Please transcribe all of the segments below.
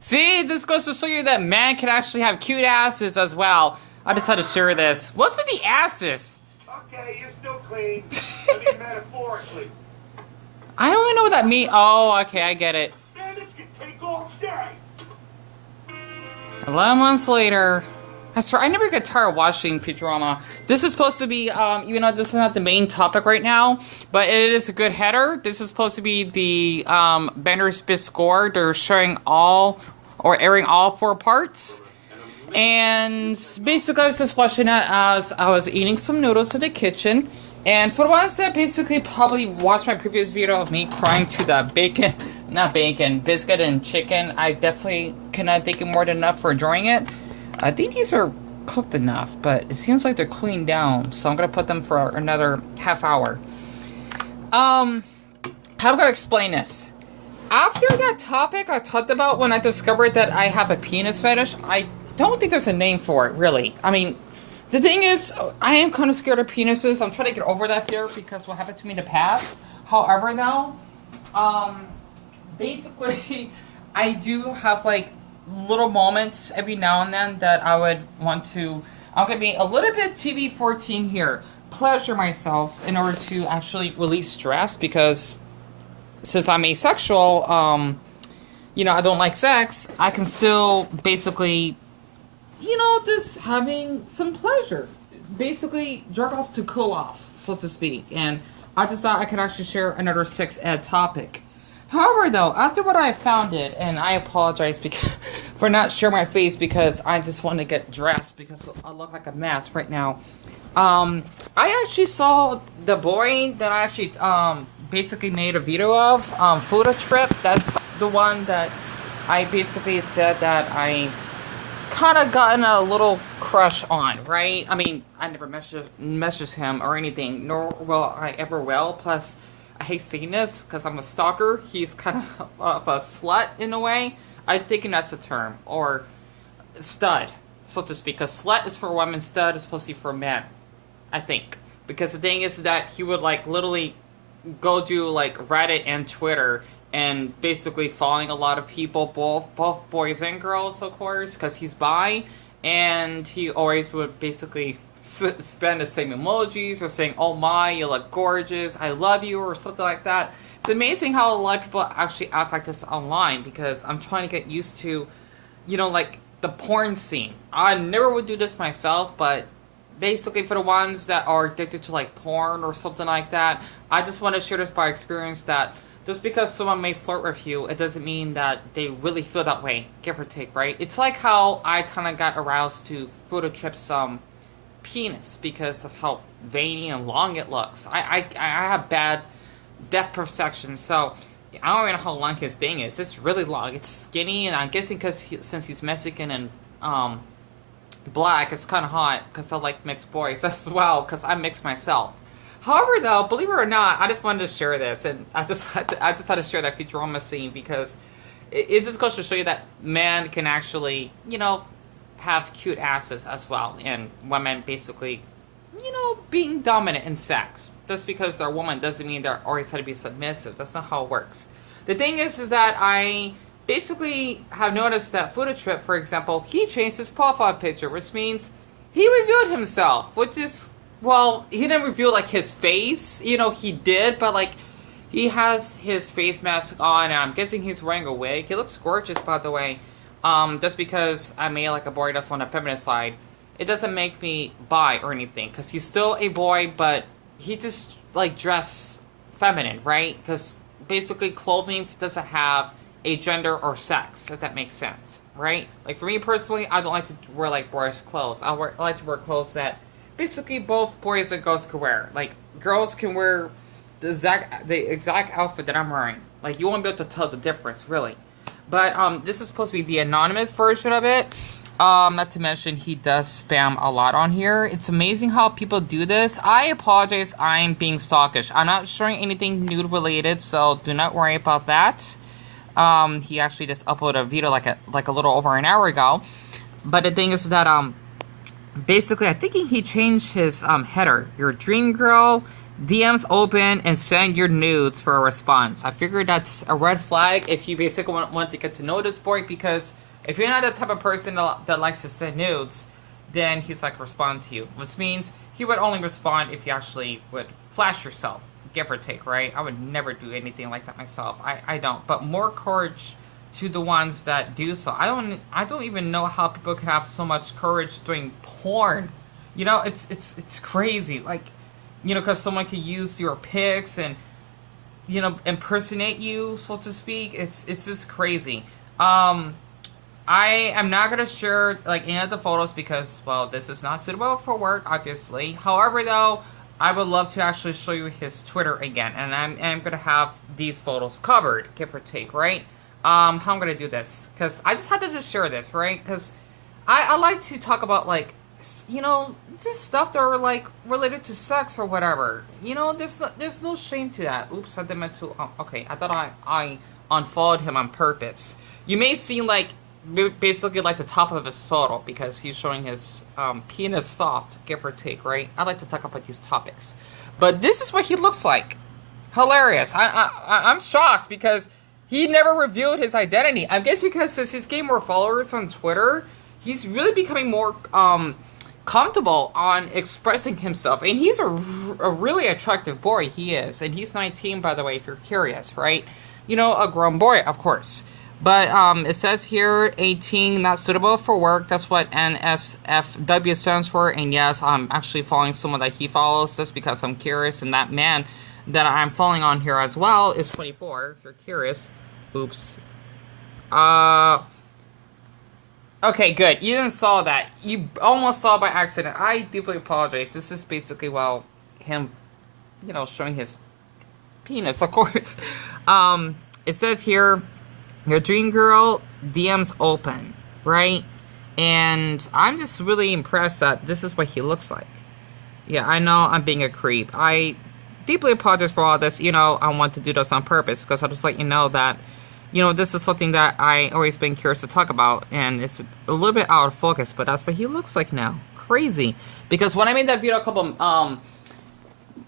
See, this goes to show you that men can actually have cute asses as well. I just had to share this. What's with the asses? Okay, you're still clean. I mean, metaphorically. I don't even know what that means. Oh, okay, I get it. Bandits can take all day. 11 months later. I swear, I never get tired of watching Futurama. This is supposed to be, even though this is not the main topic right now, but it is a good header. This is supposed to be the Bender's Best Score. They're showing all, or airing all 4 parts. And basically, I was just watching it as I was eating some noodles in the kitchen. And for the ones that basically probably watched my previous video of me crying to the bacon, not bacon, biscuit and chicken, I definitely cannot thank you more than enough for enjoying it. I think these are cooked enough, but it seems like they're cooling down, so I'm gonna put them for another half hour. How am I gonna explain this? After that topic I talked about when I discovered that I have a penis fetish, I don't think there's a name for it, really. I mean, the thing is, I am kind of scared of penises. I'm trying to get over that fear because what happened to me in the past. However, though, basically, I do have, like, little moments every now and then that I would want to, I'm going to be a little bit TV-14 here, pleasure myself in order to actually release stress, because since I'm asexual, you know, I don't like sex, I can still basically, you know, just having some pleasure. Basically, jerk off to cool off, so to speak. And I just thought I could actually share another sex ed topic. However, though, after what I found it, and I apologize for not sharing my face because I just want to get dressed because I look like a mess right now. I actually saw the boy that I actually basically made a video of, Futatripp. That's the one that I basically said that I kind of gotten a little crush on, right? I mean, I never messaged him or anything, nor will I ever will. Plus, I hate saying this because I'm a stalker. He's kind of a slut in a way. I think that's the term. Or stud, so to speak. Because slut is for women, stud is supposed to be for men. I think. Because the thing is that he would like literally go do like Reddit and Twitter and basically following a lot of people, both boys and girls, of course, because he's bi. And he always would basically spend the same emojis or saying, oh my, you look gorgeous, I love you, or something like that. It's amazing how a lot of people actually act like this online, because I'm trying to get used to, you know, like the porn scene. I never would do this myself, but basically for the ones that are addicted to like porn or something like that, I just want to share this by experience that just because someone may flirt with you, it doesn't mean that they really feel that way, give or take, right? It's like how I kind of got aroused to Futatripp's penis because of how veiny and long it looks. I have bad depth perception, so I don't even know how long his thing is. It's really long. It's skinny, and I'm guessing since he's Mexican and black, it's kind of hot because I like mixed boys as well, because I'm mixed myself. However, though, believe it or not, I just wanted to share this, and I just had to share that Futurama scene because it just goes to show you that man can actually, you know, have cute asses as well, and women basically, you know, being dominant in sex. Just because they're a woman doesn't mean they're always had to be submissive. That's not how it works. The thing is that I basically have noticed that Futatripp, for example, he changed his profile picture, which means he revealed himself, which is, well, he didn't reveal like his face, you know, he did, but like he has his face mask on, and I'm guessing he's wearing a wig. He looks gorgeous, by the way. Just because I made like a boy that's on the feminine side, it doesn't make me bi or anything, because he's still a boy, but he just like dress feminine, right? Because basically clothing doesn't have a gender or sex, if that makes sense, right? Like for me personally, I don't like to wear like boys' clothes. I like to wear clothes that basically both boys and girls can wear. Like girls can wear the exact outfit that I'm wearing. Like you won't be able to tell the difference, really. But this is supposed to be the anonymous version of it. Not to mention he does spam a lot on here. It's amazing how people do this. I apologize, I'm being stalkish. I'm not showing anything nude related, so do not worry about that. He actually just uploaded a video like a little over an hour ago. But the thing is that basically I think he changed his header. Your dream girl, DMs open and send your nudes for a response. I figured that's a red flag if you basically want to get to know this boy, because if you're not the type of person that likes to send nudes, then he's like respond to you. Which means he would only respond if you actually would flash yourself, give or take, right? I would never do anything like that myself. I don't. But more courage to the ones that do so. I don't even know how people can have so much courage doing porn. You know, it's crazy. Like, you know, because someone could use your pics and, you know, impersonate you, so to speak. It's just crazy. I am not gonna share like any of the photos because, well, this is not suitable for work, obviously. However, though, I would love to actually show you his Twitter again, and I'm gonna have these photos covered, give or take, right? How I'm gonna do this, because I just had to just share this, right? Because I like to talk about, like, you know, just stuff that are like related to sex or whatever. You know, there's no shame to that. Oops, I didn't meant to. Okay, I thought I unfollowed him on purpose. You may see like basically like the top of his photo because he's showing his penis soft, give or take, right? I like to talk about these topics, but this is what he looks like. Hilarious. I'm shocked because he never revealed his identity. I guess because since he's getting more followers on Twitter, he's really becoming more comfortable on expressing himself. And he's a really attractive boy, he is. And he's 19, by the way, if you're curious, right? You know, a grown boy, of course. But it says here, 18, not suitable for work. That's what NSFW stands for. And yes, I'm actually following someone that he follows just because I'm curious. And that man that I'm following on here as well is 24, if you're curious. Oops. Okay, good. You didn't saw that. You almost saw by accident. I deeply apologize. This is basically, well, him, you know, showing his penis, of course. It says here, your dream girl, DMs open, right? And I'm just really impressed that this is what he looks like. Yeah, I know I'm being a creep. I deeply apologize for all this. You know, I want to do this on purpose because I'll just let you know that, you know, this is something that I always been curious to talk about, and it's a little bit out of focus, but that's what he looks like now. Crazy. Because when I made that video a couple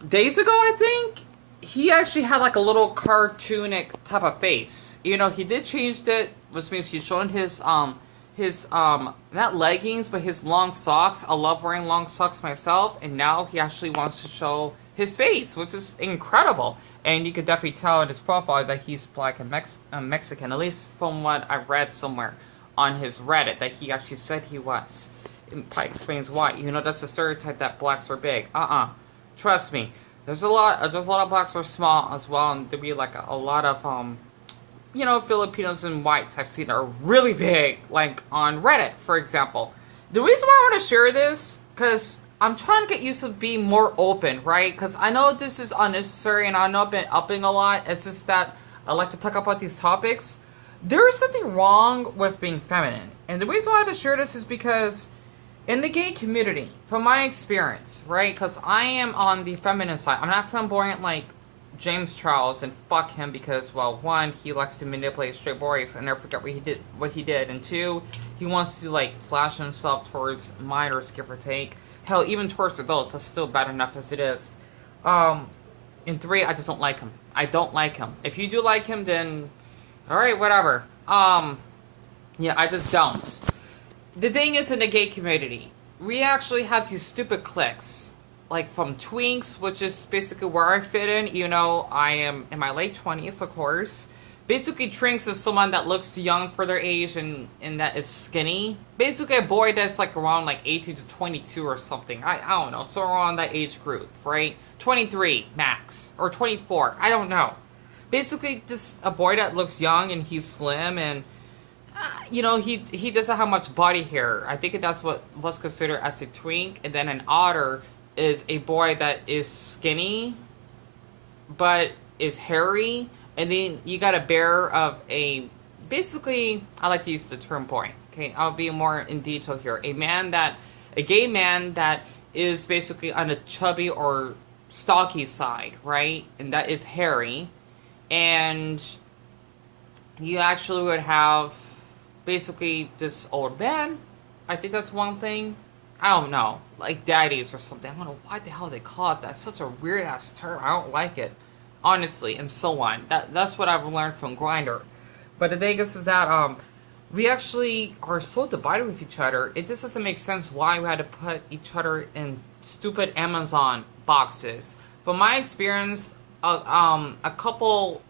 days ago, I think, he actually had like a little cartoonic type of face. You know, he did change it, which means he's showing his not leggings, but his long socks. I love wearing long socks myself, and now he actually wants to show his face, which is incredible. And you could definitely tell in his profile that he's black and Mexican, at least from what I read somewhere on his Reddit, that he actually said he was. It probably explains why. You know, that's a stereotype that blacks are big. Trust me. There's a lot of blacks who are small as well, and there'll be like a lot of you know, Filipinos and whites I've seen are really big, like on Reddit, for example. The reason why I want to share this, because I'm trying to get used to being more open, right? Because I know this is unnecessary, and I know I've been upping a lot. It's just that I like to talk about these topics. There is something wrong with being feminine, and the reason why I want to share this is because in the gay community, from my experience, right? Because I am on the feminine side. I'm not flamboyant like James Charles, and fuck him because, well, one, he likes to manipulate straight boys and never forget what he did, and two, he wants to like flash himself towards minors, give or take. Hell, even towards adults, that's still bad enough as it is. And three, I just don't like him. I don't like him. If you do like him, then alright, whatever. Yeah, I just don't. The thing is, in the gay community, we actually have these stupid cliques. Like from twinks, which is basically where I fit in. You know, I am in my late 20s, of course. Basically, twinks is someone that looks young for their age and that is skinny. Basically, a boy that's like around like 18 to 22 or something. I don't know, so around that age group, right? 23 max, or 24, I don't know. Basically, just a boy that looks young and he's slim and you know, he doesn't have much body hair. I think that's what was considered as a twink. And then an otter is a boy that is skinny, but is hairy. And then you got a bear of a, basically, I like to use the term boy. Okay, I'll be more in detail here. A gay man that is basically on the chubby or stocky side, right? And that is hairy. And you actually would have basically this old man. I think that's one thing. I don't know, like daddies or something. I don't know why the hell they call it that. It's such a weird ass term. I don't like it, honestly, and so on. That's what I've learned from Grinder. But the thing is that we actually are so divided with each other. It just doesn't make sense why we had to put each other in stupid Amazon boxes. From my experience, a couple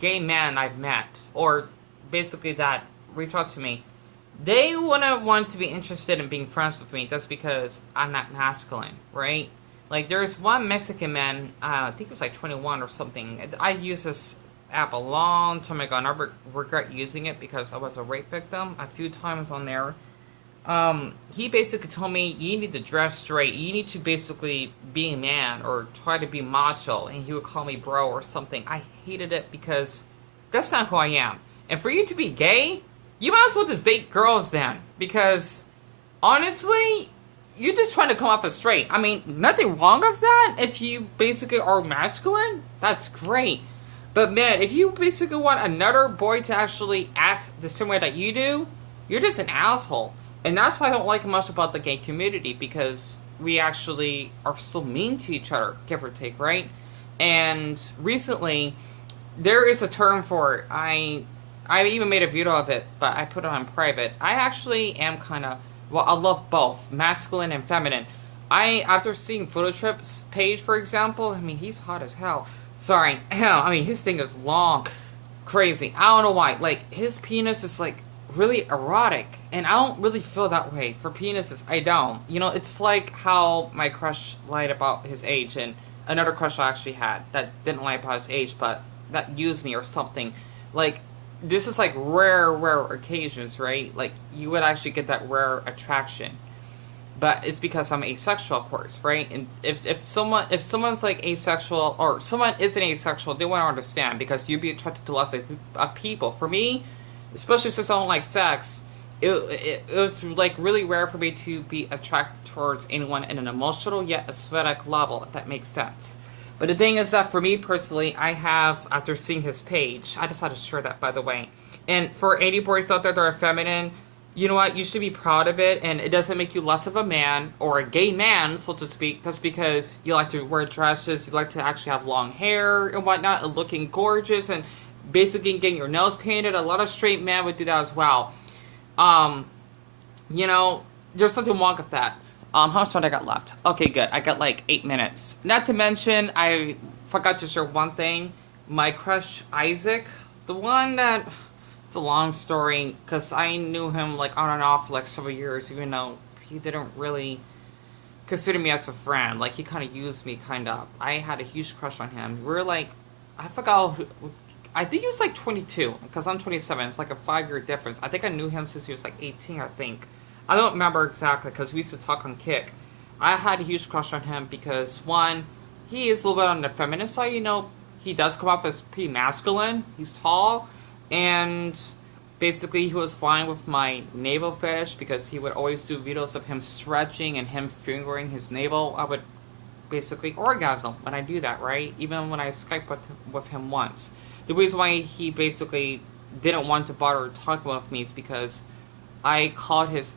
gay men I've met, or basically that reach out to me, they wouldn't want to be interested in being friends with me just because I'm not masculine, right? Like, there's one Mexican man, I think he was like 21 or something. I used this app a long time ago, and I regret using it because I was a rape victim a few times on there. He basically told me, you need to dress straight. You need to basically be a man or try to be macho. And he would call me bro or something. I hated it because that's not who I am. And for you to be gay, you might as well just date girls then. Because, honestly, you're just trying to come off as straight. I mean, nothing wrong with that. If you basically are masculine, that's great. But man, if you basically want another boy to actually act the same way that you do, you're just an asshole. And that's why I don't like much about the gay community, because we actually are so mean to each other, give or take, right? And recently, there is a term for it. I even made a video of it, but I put it on private. I actually am kind of, well, I love both, masculine and feminine. After seeing Futatripp's page, for example, I mean, he's hot as hell. Sorry, I mean, his thing is long, crazy. I don't know why. Like, his penis is, like, really erotic, and I don't really feel that way for penises. I don't. You know, it's like how my crush lied about his age, and another crush I actually had that didn't lie about his age, but that used me or something. Like, this is like rare occasions, right? Like, you would actually get that rare attraction. But it's because I'm asexual, of course, right? And if someone's like asexual, or someone isn't asexual, they won't understand, because you'd be attracted to less of people. For me, especially since I don't like sex, it was like really rare for me to be attracted towards anyone in an emotional yet aesthetic level, if that makes sense. But the thing is that for me personally, I have, after seeing his page, I decided to share that, by the way. And for any boys out there that are feminine, you know what, you should be proud of it, and it doesn't make you less of a man, or a gay man, so to speak, just because you like to wear dresses, you like to actually have long hair and whatnot, and looking gorgeous, and basically getting your nails painted. A lot of straight men would do that as well. You know, there's something wrong with that. How much time I got left? Okay, good. I got like 8 minutes. Not to mention, I forgot to share one thing. My crush, Isaac, the one that, it's a long story, because I knew him like on and off for like several years, even though he didn't really consider me as a friend. Like, he kind of used me, kind of. I had a huge crush on him. We were like, I forgot who, I think he was like 22, because I'm 27. It's like a 5-year difference. I think I knew him since he was like 18, I think. I don't remember exactly, because we used to talk on Kick. I had a huge crush on him because, one, he is a little bit on the feminine side, you know. He does come off as pretty masculine. He's tall. And basically, he was fine with my navel fetish, because he would always do videos of him stretching and him fingering his navel. I would basically orgasm when I do that, right? Even when I Skyped with him once. The reason why he basically didn't want to bother talking with me is because I called his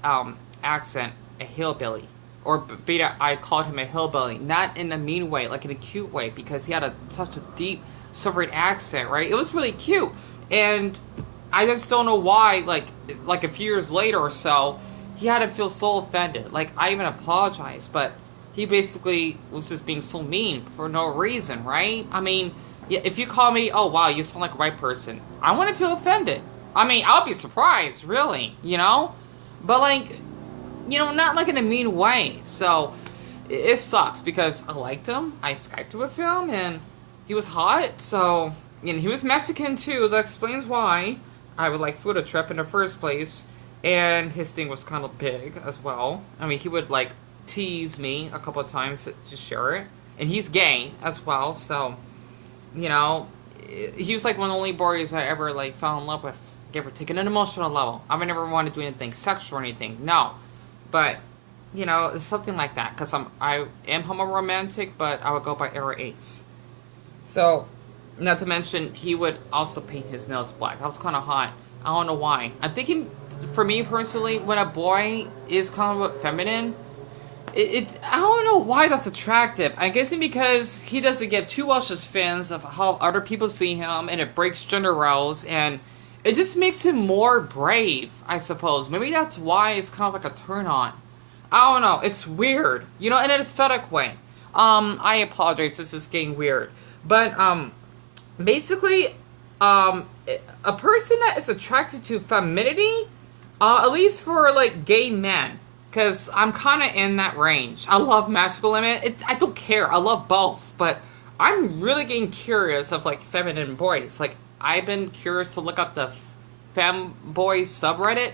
accent a hillbilly. Or beta, I called him a hillbilly. Not in a mean way, like in a cute way, because he had such a deep southern accent, right? It was really cute. And I just don't know why, like a few years later or so, he had to feel so offended. Like, I even apologized, but he basically was just being so mean for no reason, right? I mean, if you call me, oh wow, you sound like a white person, I want to feel offended. I mean, I'll be surprised, really, you know? But like, you know, not like in a mean way. So, it sucks, because I liked him, I Skyped with him, and he was hot, so, you know, he was Mexican too. That explains why I would like Futatripp in the first place. And his thing was kind of big as well. I mean, he would like tease me a couple of times to share it. And he's gay as well, so, you know, he was like one of the only boys I ever like fell in love with, give or take, on an emotional level. I would never want to do anything sexual or anything, no. But, you know, it's something like that, because I am homoromantic, but I would go by era 8s. So, not to mention, he would also paint his nails black. That was kind of hot. I don't know why. I'm thinking, for me personally, when a boy is kind of feminine, I don't know why that's attractive. I'm guessing because he doesn't get too much as fans of how other people see him, and it breaks gender roles, and it just makes him more brave, I suppose. Maybe that's why it's kind of like a turn on. I don't know. It's weird, you know, in an aesthetic way. I apologize. This is getting weird, but basically, a person that is attracted to femininity, at least for like gay men. Because I'm kind of in that range. I love masculine women. I don't care. I love both. But I'm really getting curious of, like, feminine boys. Like, I've been curious to look up the femboy subreddit.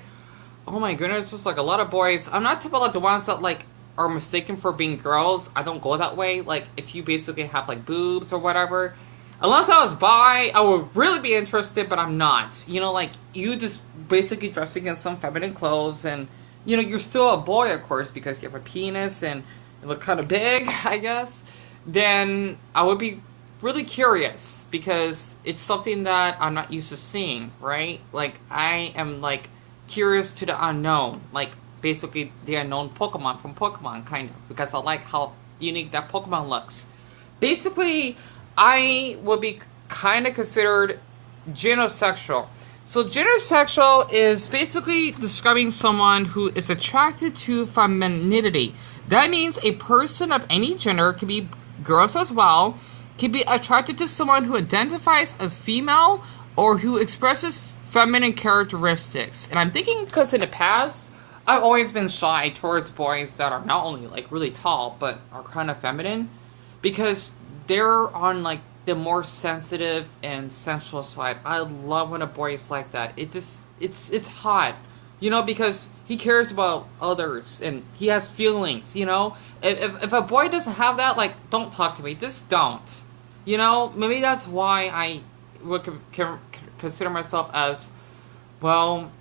Oh my goodness, there's, like, a lot of boys. I'm not talking about, like, the ones that, like, are mistaken for being girls. I don't go that way. Like, if you basically have, like, boobs or whatever. Unless I was bi, I would really be interested, but I'm not. You know, like, you just basically dressing in some feminine clothes and... You know, you're still a boy, of course, because you have a penis and you look kind of big, I guess. Then I would be really curious because it's something that I'm not used to seeing, right? Like, I am, like, curious to the unknown. Like, basically the unknown Pokemon from Pokemon, kind of. Because I like how unique that Pokemon looks. Basically, I would be kind of considered gynosexual. So gynosexual is basically describing someone who is attracted to femininity. That means a person of any gender, can be girls as well, can be attracted to someone who identifies as female or who expresses feminine characteristics. And I'm thinking because in the past, I've always been shy towards boys that are not only like really tall, but are kind of feminine. Because they're on like the more sensitive and sensual side. I love when a boy is like that. It's hot, you know, because he cares about others and he has feelings, you know. If a boy doesn't have that, like, don't talk to me. Just don't, you know. Maybe that's why I would consider myself as, well,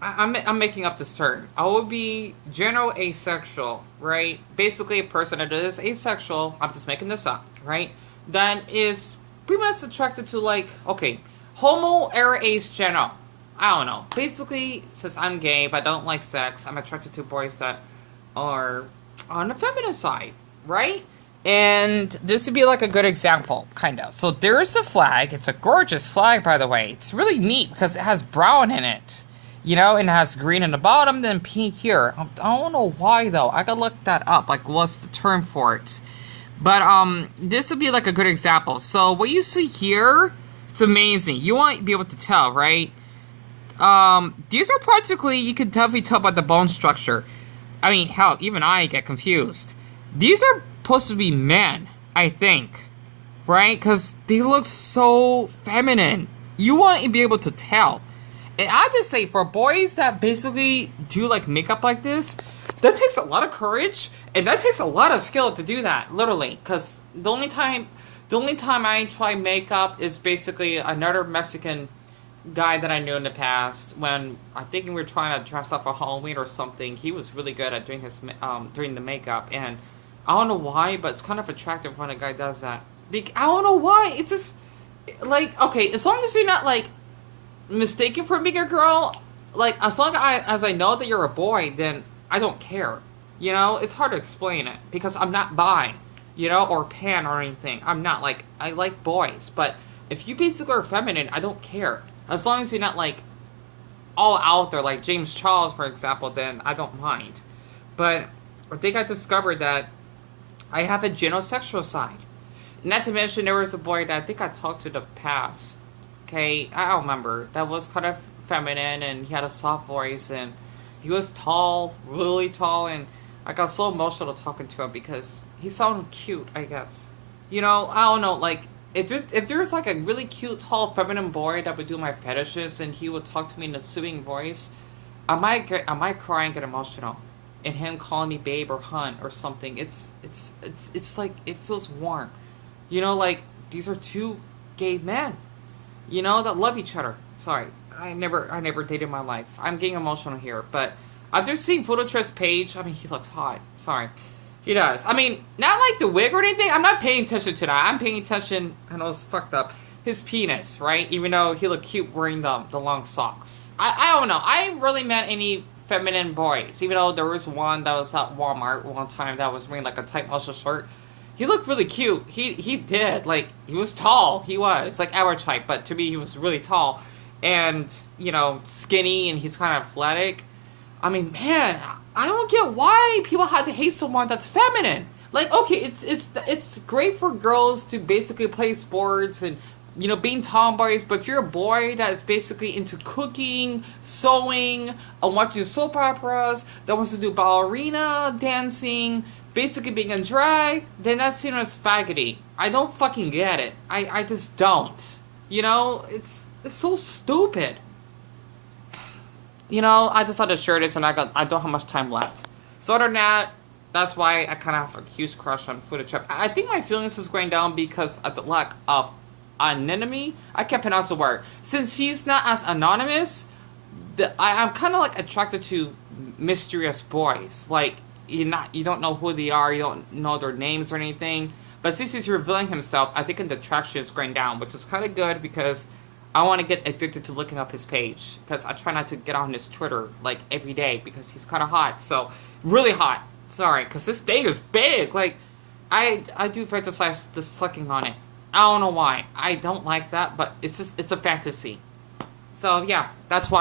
I'm making up this term. I would be gynosexual, right? Basically, a person that is asexual. I'm just making this up, right? That is pretty much attracted to, like, okay, homo era ace geno. I don't know. Basically, since I'm gay but don't like sex, I'm attracted to boys that are on the feminine side, right? And this would be like a good example, kind of. So there's the flag. It's a gorgeous flag, by the way. It's really neat because it has brown in it, you know, and it has green in the bottom, then pink here. I don't know why, though. I gotta look that up. Like, what's the term for it? But this would be like a good example. So what you see here, it's amazing. You want to be able to tell, right? These are practically, you can definitely tell by the bone structure. I mean, hell, even I get confused. These are supposed to be men, I think, right? Because they look so feminine. You want to be able to tell. And I just say, for boys that basically do like makeup like this, that takes a lot of courage, and that takes a lot of skill to do that, literally. Because the only time I try makeup is basically another Mexican guy that I knew in the past. When I think we were trying to dress up for Halloween or something, he was really good at doing his doing the makeup, and I don't know why, but it's kind of attractive when a guy does that. I don't know why. It's just like, okay, as long as you're not like mistaken for being a girl, like as long as I know that you're a boy, then I don't care. You know, it's hard to explain it because I'm not bi, you know, or pan or anything. I'm not, like, I like boys, but if you basically are feminine, I don't care. As long as you're not like all out there like James Charles, for example, then I don't mind. But I think I discovered that I have a gynosexual side. Not to mention there was a boy that I think I talked to the past. Okay, I don't remember. That was kind of feminine and he had a soft voice and he was tall, really tall, and I got so emotional talking to him because he sounded cute, I guess. You know, I don't know, like, if there's like a really cute, tall, feminine boy that would do my fetishes and he would talk to me in a soothing voice, I might cry and get emotional. And him calling me babe or hun or something, it's like, it feels warm. You know, like, these are two gay men, you know, that love each other. Sorry, I never dated in my life. I'm getting emotional here, but after seeing futatripp's page, I mean, he looks hot. Sorry. He does. I mean, not like the wig or anything. I'm not paying attention to that. I'm paying attention, I know it's fucked up, his penis, right? Even though he looked cute wearing the long socks. I don't know. I really met any feminine boys. Even though there was one that was at Walmart one time that was wearing like a tight muscle shirt. He looked really cute. He did. Like, he was tall. He was. Like, average height. But to me, he was really tall. And, you know, skinny. And he's kind of athletic. I mean, man, I don't get why people had to hate someone that's feminine. Like, okay, it's great for girls to basically play sports and, you know, being tomboys. But if you're a boy that is basically into cooking, sewing, and watching soap operas, that wants to do ballerina, dancing, basically being in drag, then that's seen as faggoty. I don't fucking get it. I just don't. You know, it's so stupid. You know, I decided to share this and I don't have much time left. So other than that, that's why I kind of have a huge crush on futatripp. I think my feelings is going down because of the lack of anonymity. I can't pronounce the word. Since he's not as anonymous, I'm kind of like attracted to mysterious boys. Like, you don't know who they are, you don't know their names or anything. But since he's revealing himself, I think the attraction is going down, which is kind of good because I want to get addicted to looking up his page. Because I try not to get on his Twitter, like, every day because he's kind of hot. So, really hot. Sorry, because this thing is big. Like, I do fantasize just sucking on it. I don't know why. I don't like that, but it's a fantasy. So, yeah, that's why I'm